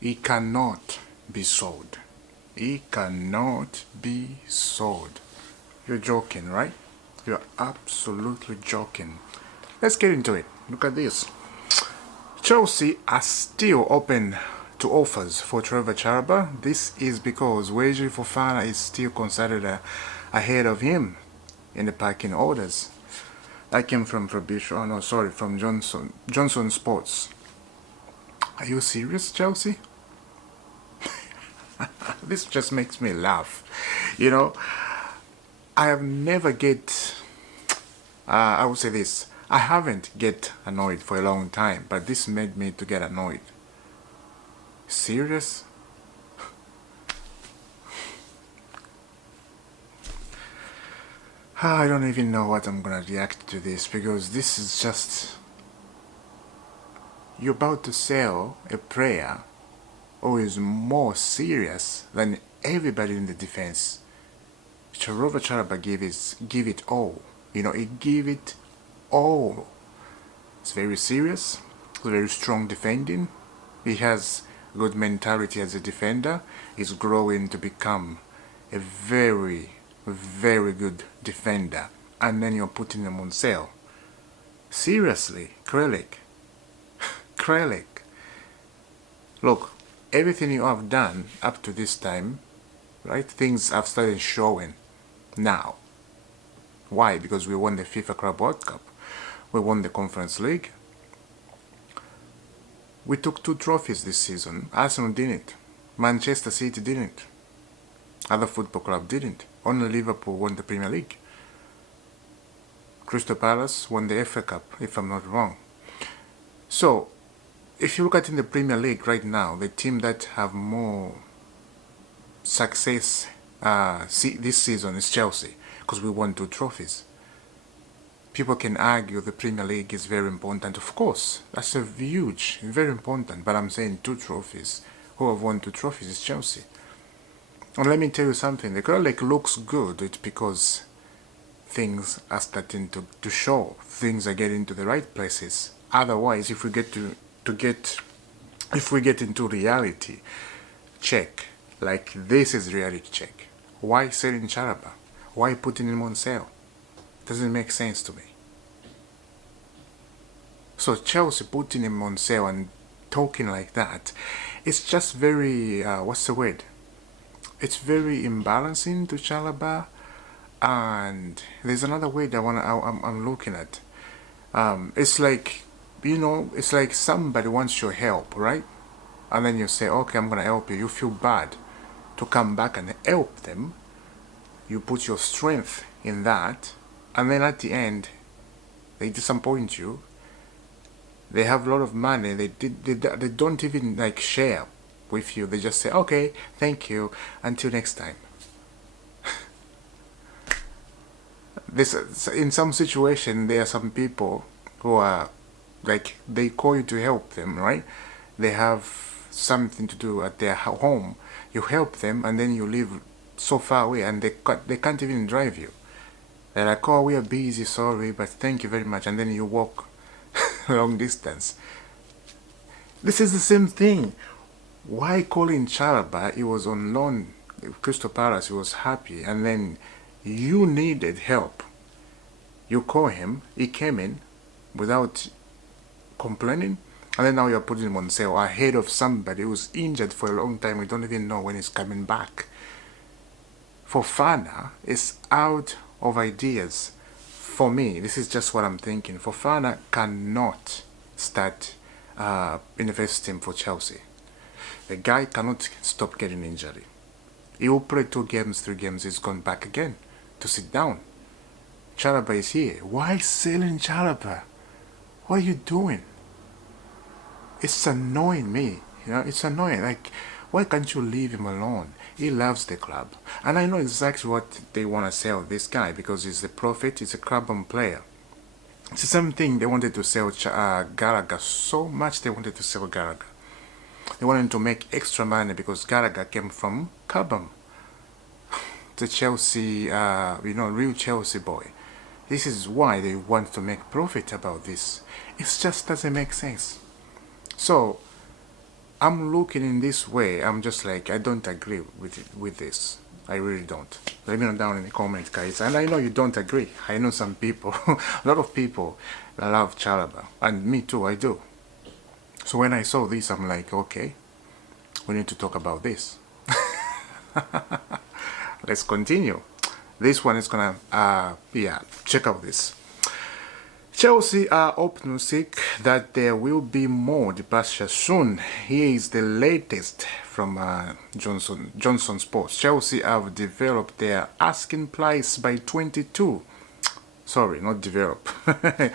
He cannot be sold. He cannot be sold. You're joking, right? You're absolutely joking. Let's get into it. Look at this. Chelsea are still open to offers for Trevoh Chalobah. This is because Wesley Fofana is still considered ahead of him in the packing orders. That came from from Johnson Sports. Are you serious, Chelsea? This just makes me laugh. You know, I have never get. I would say this. I haven't get annoyed for a long time, but this made me to get annoyed. Serious? I don't even know what I'm gonna react to this because this is just. You're about to sell a player who is more serious than everybody in the defense. Trevoh Chalobah give it all. You know, he gave it all. It's very serious, very strong defending. He has good mentality as a defender. He's growing to become a very, very good defender. And then you're putting him on sale. Seriously, Kralik. Kralik. Look, everything you have done up to this time, right? Things have started showing now. Why? Because we won the FIFA Club World Cup. We won the Conference League. We took 2 trophies this season. Arsenal didn't. Manchester City didn't. Other football clubs didn't. Only Liverpool won the Premier League. Crystal Palace won the FA Cup, if I'm not wrong. So, if you look at in the Premier League right now, the team that have more success this season is Chelsea, because we won 2 trophies. People can argue the Premier League is very important. Of course, that's a huge, very important. But I'm saying 2 trophies. Who have won 2 trophies is Chelsea. And let me tell you something. The girl looks good. It's because things are starting to show. Things are getting to the right places. Otherwise, if we get into reality check, like this is reality check. Why selling Chalobah? Why putting him on sale? Doesn't make sense to me. So Chelsea putting him on sale and talking like that, it's just very what's the word? It's very imbalancing to Chalobah. And there's another way that I'm looking at. It's like, it's like somebody wants your help, right? And then you say, okay, I'm gonna help you. You feel bad to come back and help them. You put your strength in that, and then at the end, they disappoint you. They have a lot of money. They don't even like share with you. They just say, okay, thank you, until next time. In some situation, there are some people who are like, they call you to help them, right? They have something to do at their home. You help them, and then you live so far away, and they can't even drive you. They're like, oh, we are busy, sorry, but thank you very much. And then you walk long distance. This is the same thing. Why calling Chalobah? He was on loan, Crystal Palace. He was happy, and then you needed help. You call him. He came in without complaining, and then now you're putting him on sale ahead of somebody who's injured for a long time. We don't even know when he's coming back. Fofana is out of ideas. For me, this is just what I'm thinking. Fofana cannot start in the first team for Chelsea. The guy cannot stop getting injury. He will play 2 games, 3 games, he's gone back again to sit down. Chalobah is here. Why selling Chalobah? What are you doing? It's annoying me. It's annoying. Like, why can't you leave him alone? He loves the club. And I know exactly what they want to sell this guy, because he's a prophet, he's a carbon player. It's the same thing they wanted to sell Gallagher. So much they wanted to sell Gallagher. They wanted to make extra money because Gallagher came from Carbon. The Chelsea, real Chelsea boy. This is why they want to make profit about this. It just doesn't make sense. So, I'm looking in this way. I'm just like, I don't agree with this. I really don't. Let me know down in the comments, guys. And I know you don't agree. I know some people, a lot of people that love Chalobah. And me too, I do. So when I saw this, I'm like, okay, we need to talk about this. Let's continue. This one is gonna, yeah, check out this. Chelsea are optimistic that there will be more departures soon. Here is the latest from Johnson Sports. Chelsea have developed their asking price by 22. Sorry, not develop. The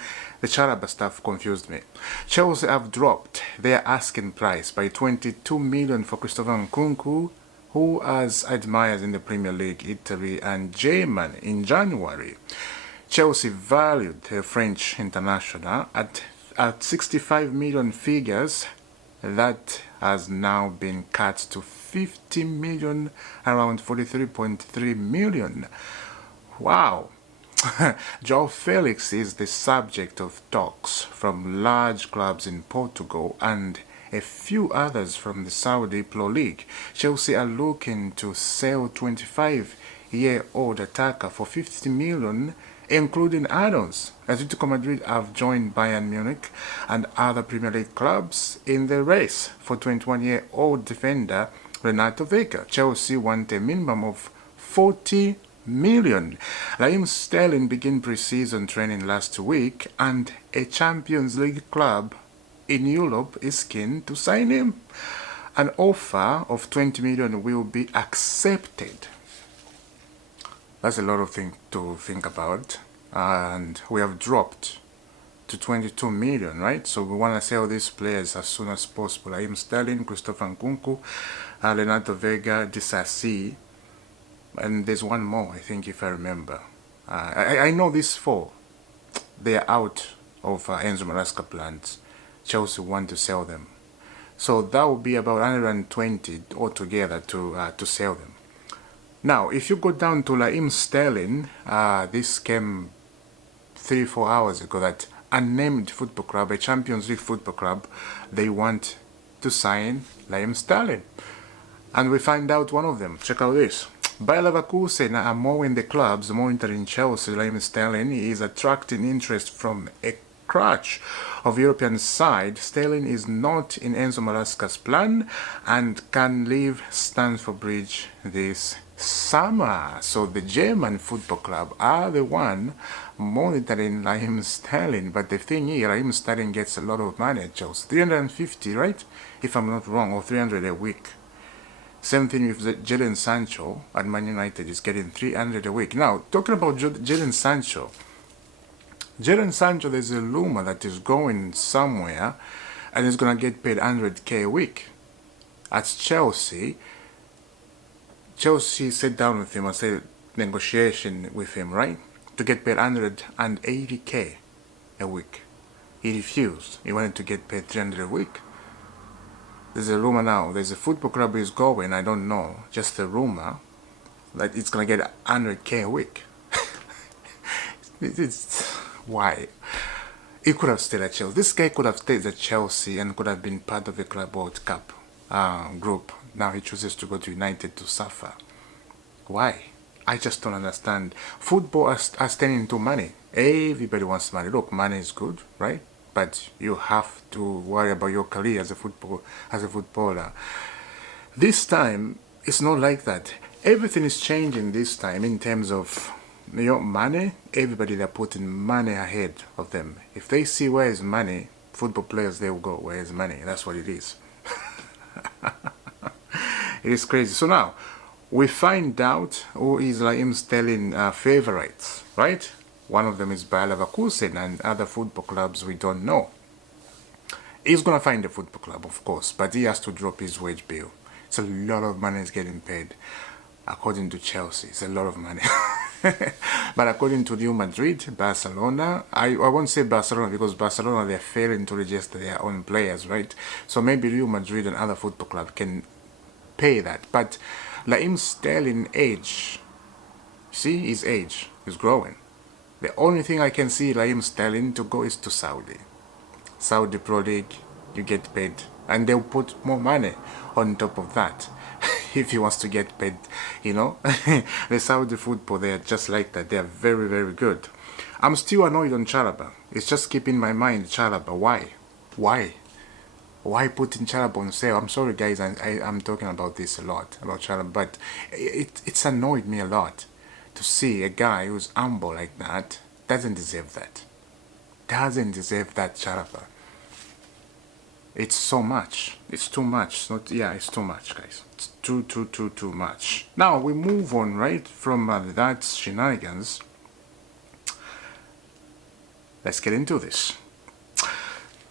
Chalobah stuff confused me. Chelsea have dropped their asking price by 22 million for Trevoh Chalobah, who has admired in the Premier League, Italy and Germany in January. Chelsea valued the French international at 65 million figures. That has now been cut to 50 million, around 43.3 million. Wow. João Felix is the subject of talks from large clubs in Portugal and a few others from the Saudi Pro League. Chelsea are looking to sell 25-year-old attacker for 50 million, including add-ons. Atletico Madrid have joined Bayern Munich and other Premier League clubs in the race for 21-year-old defender Renato Viktor. Chelsea want a minimum of 40 million. Raheem Sterling began pre-season training last week, and a Champions League club in Europe is keen to sign him. An offer of 20 million will be accepted. That's a lot of things to think about, and we have dropped to 22 million, right? So we want to sell these players as soon as possible. Raheem Sterling, Christopher Nkunku, Renato Vega, Disasi, and there's one more, I think, if I remember. I know these four. They are out of Enzo Maresca plans. Chelsea want to sell them. So that would be about 120 altogether to sell them. Now, if you go down to Raheem Sterling, this came 3-4 hours ago, that unnamed football club, a Champions League football club, they want to sign Raheem Sterling. And we find out one of them. Check out this. Bayer Leverkusen are more in the clubs monitoring Chelsea. Raheem Sterling is attracting interest from a crutch of European side. Sterling is not in Enzo Maresca's plan and can leave Stamford Bridge this summer. So the German football club are the one monitoring Raheem Sterling. But the thing is, Raheem Sterling gets a lot of money at Chelsea. 350, right? If I'm not wrong, or 300 a week. Same thing with Jadon Sancho at Man United is getting 300 a week. Now, talking about Jadon Sancho, there's a rumor that is going somewhere and is going to get paid 100k a week. At Chelsea, sat down with him and said negotiation with him, right? To get paid 180k a week. He refused. He wanted to get paid 300 a week. There's a rumor now. There's a football club is going, I don't know, just a rumor, that it's going to get 100k a week. It's why? He could have stayed at Chelsea. This guy could have stayed at Chelsea and could have been part of the Club World Cup group. Now he chooses to go to United to suffer. Why? I just don't understand. Football has turned into money. Everybody wants money. Look, money is good, right? But you have to worry about your career as a footballer. This time, it's not like that. Everything is changing this time in terms of your money. Everybody, they're putting money ahead of them. If they see where is money, football players, they will go, where is money? That's what it is. It is crazy. So now, we find out who is Raheem Sterling favorites, right? One of them is Bayer Leverkusen, and other football clubs we don't know. He's going to find a football club, of course, but he has to drop his wage bill. It's a lot of money is getting paid. According to Chelsea, it's a lot of money. But according to Real Madrid, Barcelona, I won't say Barcelona because Barcelona, they're failing to register their own players, right? So maybe Real Madrid and other football clubs can pay that. But Raheem Sterling age, see, his age is growing. The only thing I can see Raheem Sterling to go is to Saudi. Saudi Pro League, you get paid and they'll put more money on top of that if he wants to get paid, you know. The Saudi football, they are just like that. They are very, very good. I'm still annoyed on Chalobah. It's just keeping my mind Chalobah. Why? Why? Why putting Chalobah on sale? I'm sorry, guys. I'm talking about this a lot, about Chalobah, but it's annoyed me a lot to see a guy who's humble like that doesn't deserve that. Doesn't deserve that, Chalobah. It's so much. It's too much. Not yeah. It's too much, guys. It's too much. Now we move on, right, from that shenanigans. Let's get into this.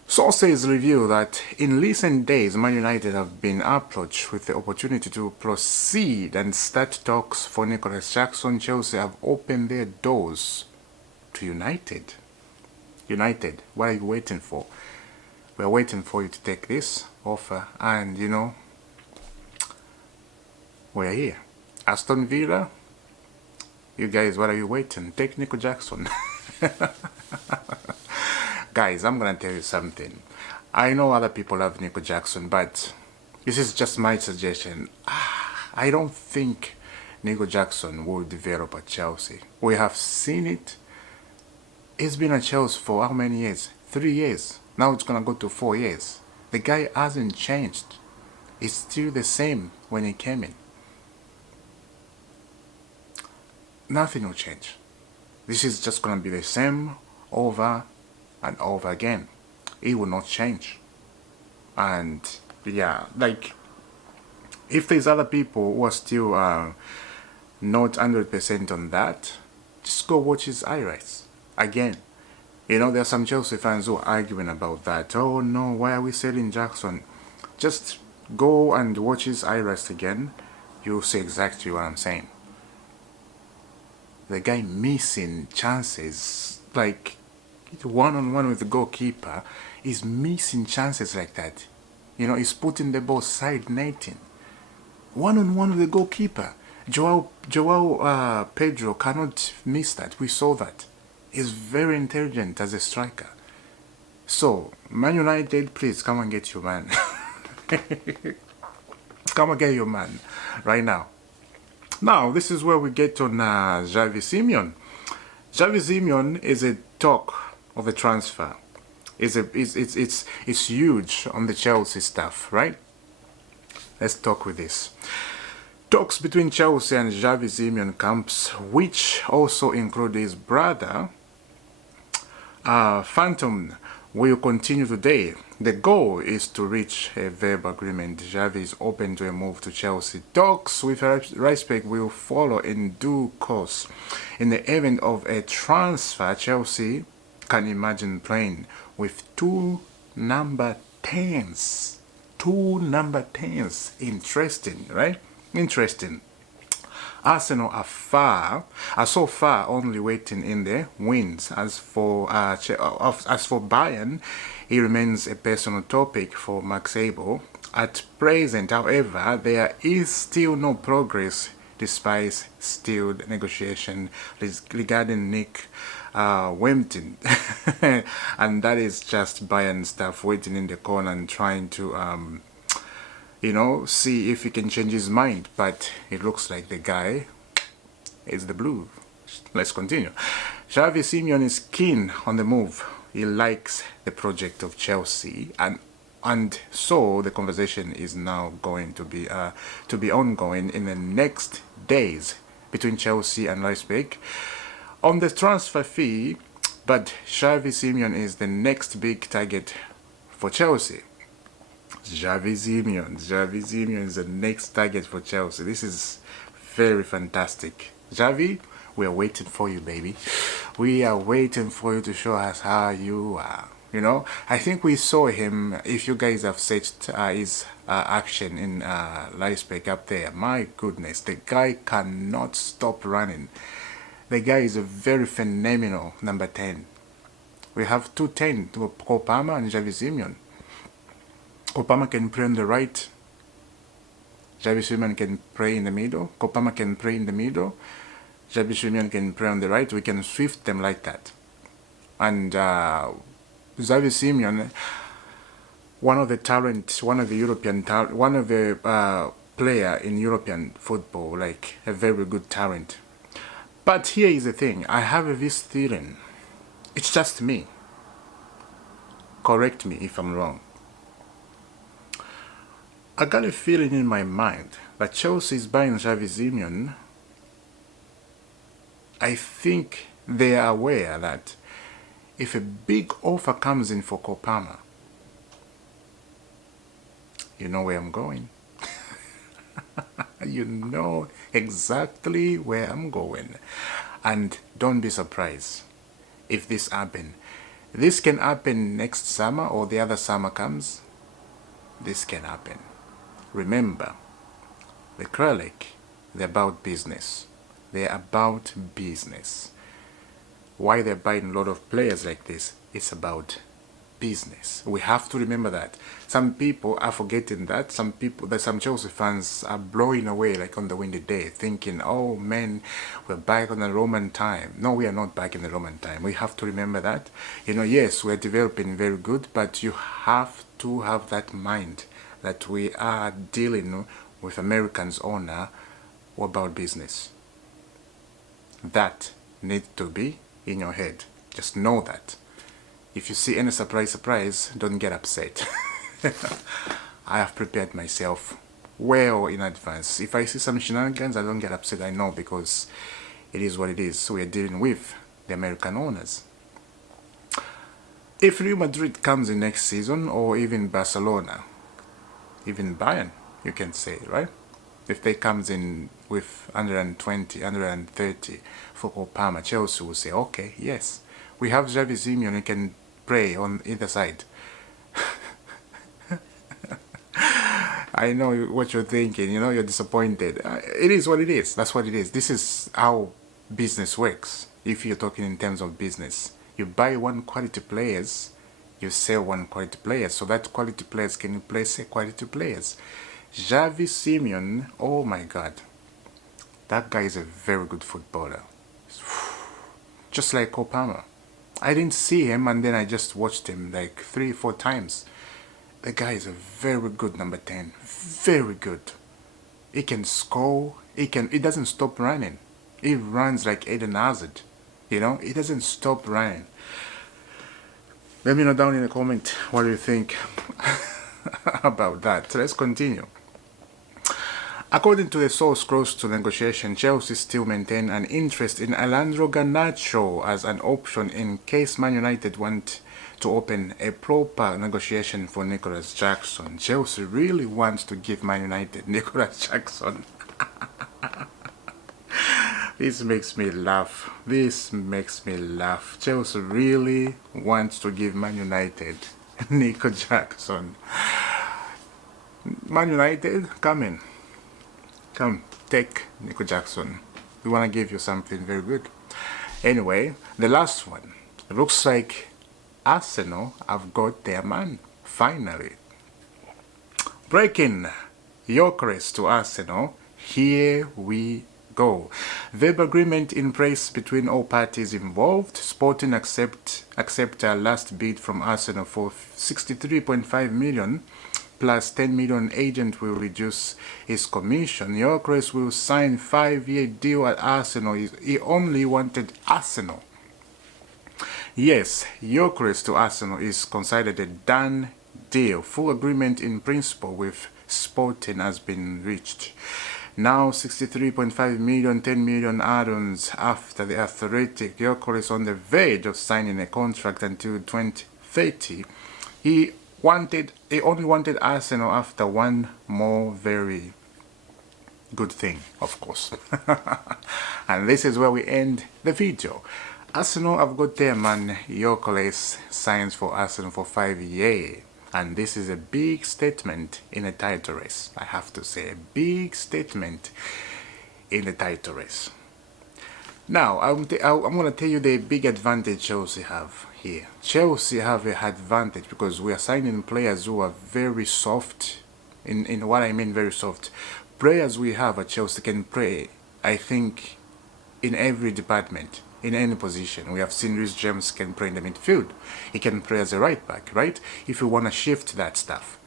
Sources reveal that in recent days, Man United have been approached with the opportunity to proceed and start talks for Nicolas Jackson. Chelsea have opened their doors to United. United, what are you waiting for? We're waiting for you to take this offer, and you know, we're here. Aston Villa, you guys, what are you waiting? Take Nico Jackson. Guys, I'm gonna tell you something. I know other people love Nico Jackson, but this is just my suggestion. I don't think Nico Jackson will develop at Chelsea. We have seen it. He's been at Chelsea for how many years? 3 years. Now it's gonna go to 4 years. The guy hasn't changed. He's still the same when he came in. Nothing will change. This is just gonna be the same over and over again. It will not change. And yeah, like, if there's other people who are still not 100% on that, just go watch his highlights again. You know, there are some Chelsea fans who are arguing about that. Oh no, why are we selling Jackson? Just go and watch his highlights again. You'll see exactly what I'm saying. The guy missing chances, like one-on-one with the goalkeeper, is missing chances like that. You know, he's putting the ball side netting. One-on-one with the goalkeeper. Joao Pedro cannot miss that. We saw that. He's very intelligent as a striker. So, Man United, please come and get your man. Come and get your man right now. Now, this is where we get on Xavi Simons. Xavi Simons is a talk of a transfer. It's huge on the Chelsea stuff, right? Let's talk with this. Talks between Chelsea and Xavi Simons camps, which also include his brother, Phantom, will continue today. The goal is to reach a verbal agreement. Xavi is open to a move to Chelsea. Talks with Riceback will follow in due course. In the event of a transfer, Chelsea can imagine playing with two number 10s. Two number 10s. Interesting, right? Interesting. Arsenal are so far only waiting in the wings. As for Bayern, it remains a personal topic for Max Abel. At present, however, there is still no progress despite stilled negotiation regarding Nick Wempton. And that is just Bayern staff waiting in the corner and trying to you know, see if he can change his mind, but it looks like the guy is the blue. Let's continue. Xavi Simons is keen on the move. He likes the project of Chelsea, and so the conversation is now going to be ongoing in the next days between Chelsea and Leipzig on the transfer fee. But Xavi Simons is the next big target for Chelsea. Xavi Simons is the next target for Chelsea. This is very fantastic. Xavi, we are waiting for you, baby. We are waiting for you to show us how you are. You know, I think we saw him, if you guys have searched his action in Leipzig up there, my goodness, the guy cannot stop running. The guy is a very phenomenal number 10. We have 210, Kopama and Xavi Simons. Kopama can play on the right. Xavi Simons can play in the middle. Kopama can play in the middle. Xavi Simons can play on the right. We can swift them like that. And Xavi Simons, one of the talent, one of the European talent, one of the player in European football, like a very good talent. But here is the thing, I have this feeling, it's just me, correct me if I'm wrong. I got a feeling in my mind that Chelsea is buying Xavi Simons. I think they are aware that if a big offer comes in for Kopama, you know where I'm going. You know exactly where I'm going. And don't be surprised if this happens. This can happen next summer or the other summer comes. This can happen. Remember, the Kralik, they're about business. They're about business. Why they're buying a lot of players like this? It's about business. We have to remember that. Some people are forgetting that. Some Chelsea fans are blowing away like on the windy day, thinking, oh man, we're back on the Roman time. No, we are not back in the Roman time. We have to remember that. You know, yes, we're developing very good, but you have to have that mind that we are dealing with Americans owner about business. That needs to be in your head. Just know that. If you see any surprise, don't get upset. I have prepared myself well in advance. If I see some shenanigans, I don't get upset. I know, because it is what it is. So we are dealing with the American owners. If Real Madrid comes in next season, or even Barcelona, even Bayern, you can say, right? If they comes in with 120, 130 for Kopama, Chelsea will say, okay, yes, we have Xavi Simons, you can play on either side. I know what you're thinking, you know, you're disappointed. It is what it is. That's what it is. This is how business works. If you're talking in terms of business, you buy one quality players, you sell one quality players. So that quality players can replace quality players. Xavi Simons, oh my God, that guy is a very good footballer. Just like Kopama. I didn't see him, and then I just watched him like 3-4 times. The guy is a very good number 10. Very good. He can score. He doesn't stop running. He runs like Eden Hazard. You know, he doesn't stop running. Let me know down in the comment what you think about that. Let's continue. According to a source close to negotiation, Chelsea still maintain an interest in Alejandro Garnacho as an option in case Man United want to open a proper negotiation for Nicolas Jackson. Chelsea really wants to give Man United Nicolas Jackson. This makes me laugh. This makes me laugh. Chelsea really wants to give Man United Nico Jackson. Man United, come in. Come, take Nico Jackson. We want to give you something very good. Anyway, the last one. It looks like Arsenal have got their man, finally. Breaking Gyökeres to Arsenal. Here we go. Verbal agreement in place between all parties involved. Sporting accept a last bid from Arsenal for 63.5 million. Plus 10 million. Agent will reduce his commission. Gyökeres will sign 5-year deal at Arsenal. He only wanted Arsenal. Yes, Gyökeres to Arsenal is considered a done deal. Full agreement in principle with Sporting has been reached. Now 63.5 million, 10 million add-ons after the athletic. Gyökeres on the verge of signing a contract until 2030. He only wanted Arsenal after one more very good thing, of course. And this is where we end the video. Arsenal have got their man Gyökeres signs for Arsenal for 5 years. And this is a big statement in a title race. I have to say, a big statement in the title race. Now, I'm going to tell you the big advantage Chelsea have here. Chelsea have an advantage because we are signing players who are very soft. In what I mean very soft. Players we have at Chelsea can play, I think, in every department. in any position. We have seen Reece James can play in the midfield. He can play as a right back, right? If we want to shift that stuff.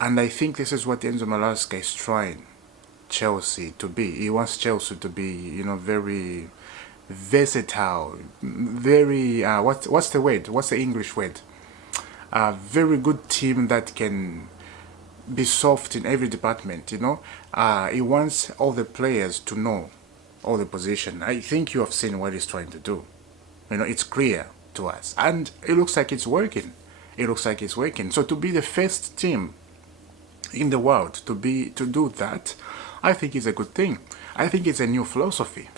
And I think this is what Enzo Maresca is trying Chelsea to be. He wants Chelsea to be, you know, very versatile, very, what's the word? What's the English word? A very good team that can be soft in every department, you know. He wants all the players to know all the position. I think you have seen what he's trying to do. You know, it's clear to us. And it looks like it's working. It looks like it's working. So to be the first team in the world to do that, I think is a good thing. I think it's a new philosophy.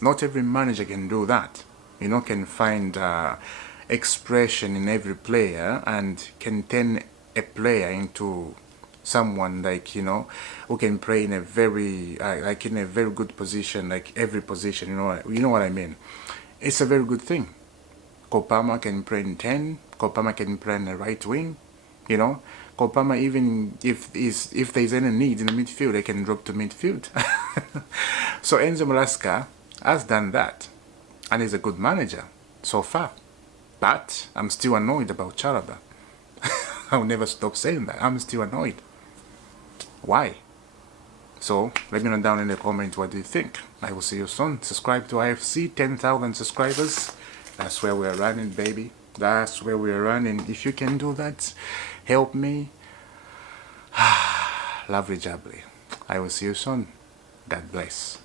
Not every manager can do that. You know, can find expression in every player and can turn a player into someone like, you know, who can play in a very like in a very good position, like every position. You know what I mean. It's a very good thing. Kopama can play in 10. Kopama can play in the right wing. You know, Kopama, even if there's any need in the midfield, they can drop to midfield. So Enzo Maresca has done that, and he's a good manager so far. But I'm still annoyed about Chalobah. I'll never stop saying that. I'm still annoyed. Why? So let me know down in the comment what do you think. I will see you soon. Subscribe to IFC, 10,000 subscribers. That's where we're running, baby. That's where we're running. If you can do that, help me. Lovely jubbly. I will see you soon. God bless.